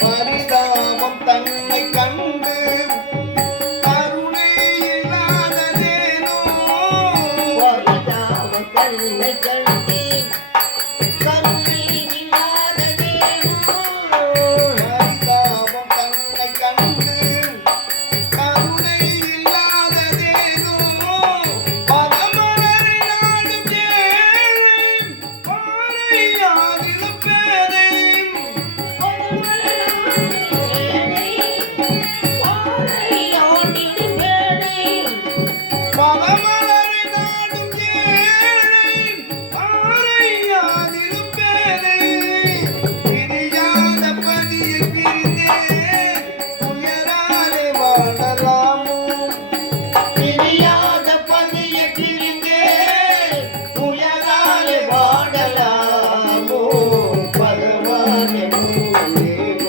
பரிதாபம் தன்னை கண்டு கருணை இல்லாத பரிதாபம் தன்னை கண்டு Yeah. Thank you.